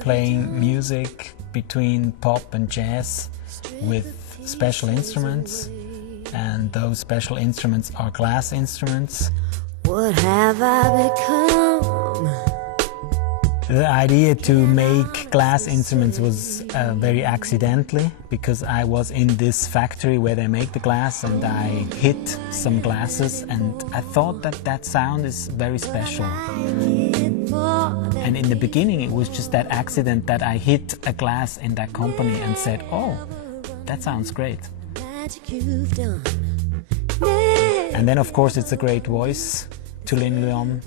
playing music between pop and jazz with special instruments, and those special instruments are glass instruments. What have I become? The idea to make glass instruments was very accidentally, because I was in this factory where they make the glass and I hit some glasses and I thought that that sound is very special. And in the beginning it was just that accident that I hit a glass in that company and said, oh, that sounds great. And then of course it's a great voice to Leonhart,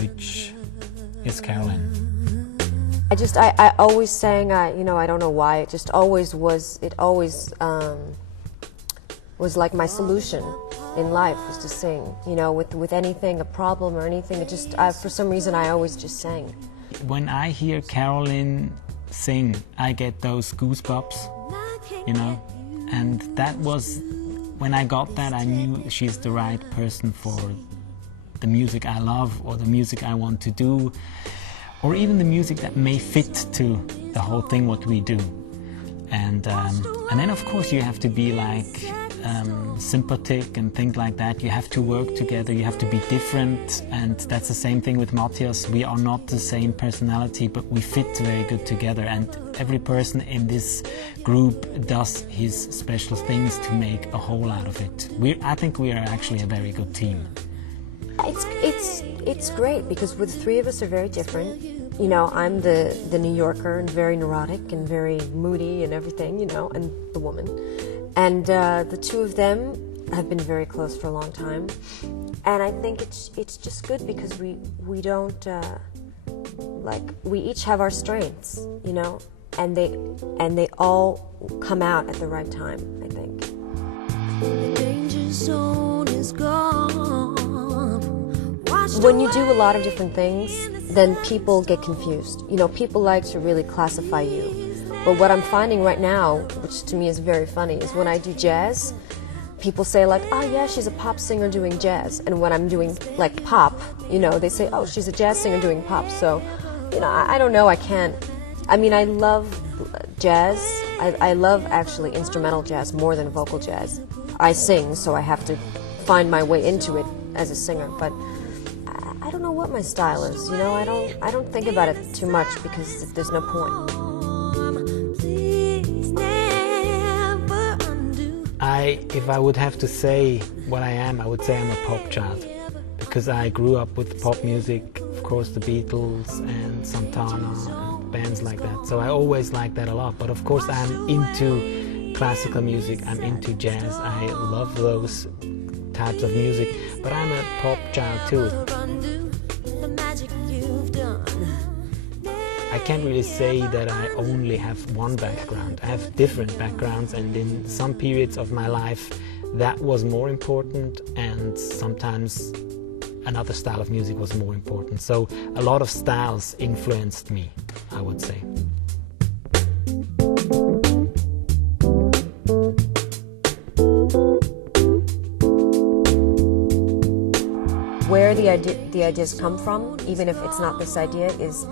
which is Carolyn. I always sang, you know, I don't know why, it just always was, was like my solution in life, was to sing, you know, with anything, a problem or anything, it just, for some reason I always just sang. When I hear Carolyn sing, I get those goosebumps, you know, and that was, when I got that, I knew she's the right person for the music I love, or the music I want to do, or even the music that may fit to the whole thing what we do. And then of course you have to be like sympathetic and things like that. You have to work together, you have to be different, and that's the same thing with Matthias. We are not the same personality, but we fit very good together, and every person in this group does his special things to make a whole out of it. I think we are actually a very good team. It's great because the three of us are very different. You know, I'm the New Yorker and very neurotic and very moody and everything, you know, and the woman. And the two of them have been very close for a long time. And I think it's just good because we don't, we each have our strengths, you know, and they all come out at the right time, I think. The danger zone is gone. When you do a lot of different things, then people get confused. You know, people like to really classify you. But what I'm finding right now, which to me is very funny, is when I do jazz, people say like, oh yeah, she's a pop singer doing jazz. And when I'm doing like pop, you know, they say, oh, she's a jazz singer doing pop. So, you know, I don't know, I can't. I mean, I love jazz. I love actually instrumental jazz more than vocal jazz. I sing, so I have to find my way into it as a singer. But I don't know what my style is, you know, I don't think about it too much because there's no point. If I would have to say what I am, I would say I'm a pop child, because I grew up with pop music, of course the Beatles and Santana and bands like that, so I always liked that a lot. But of course I'm into classical music, I'm into jazz, I love those types of music, but I'm a pop child too. I can't really say that I only have one background. I have different backgrounds, and in some periods of my life that was more important, and sometimes another style of music was more important. So a lot of styles influenced me, I would say. Where the ideas come from, even if it's not this idea, is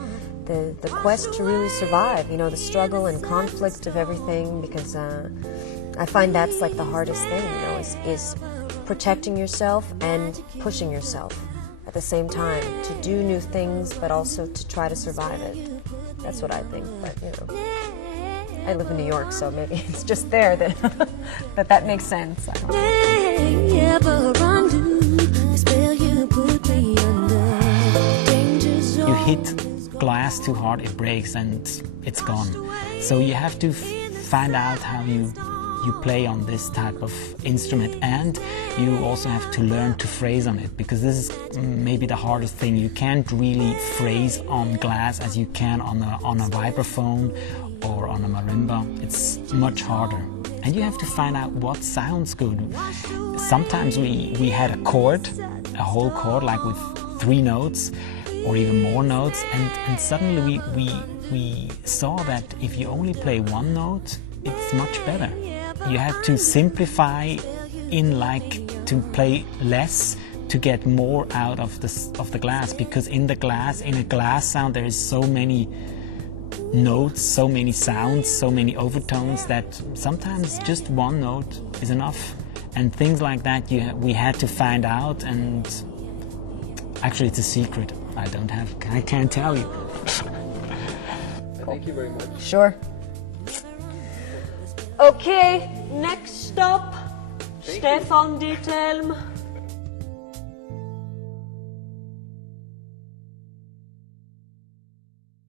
the quest to really survive, you know, the struggle and conflict of everything, because I find that's like the hardest thing, you know, is protecting yourself and pushing yourself at the same time to do new things, but also to try to survive it. That's what I think, but you know, I live in New York, so maybe it's just there that that makes sense. I don't know. You hit glass too hard, it breaks and it's gone. So you have to find out how you play on this type of instrument, and you also have to learn to phrase on it, because this is maybe the hardest thing. You can't really phrase on glass as you can on a vibraphone or on a marimba. It's much harder. And you have to find out what sounds good. Sometimes we had a chord, a whole chord, like with 3 notes or even more notes, and suddenly we saw that if you only play 1 note, it's much better. You have to simplify in to play less to get more out of the glass, because in a glass sound there is so many notes, so many sounds, so many overtones that sometimes just one note is enough. And things like that we had to find out, and actually it's a secret. I can't tell you. Thank you very much. Sure. Okay, next stop, Stephan Diethelm.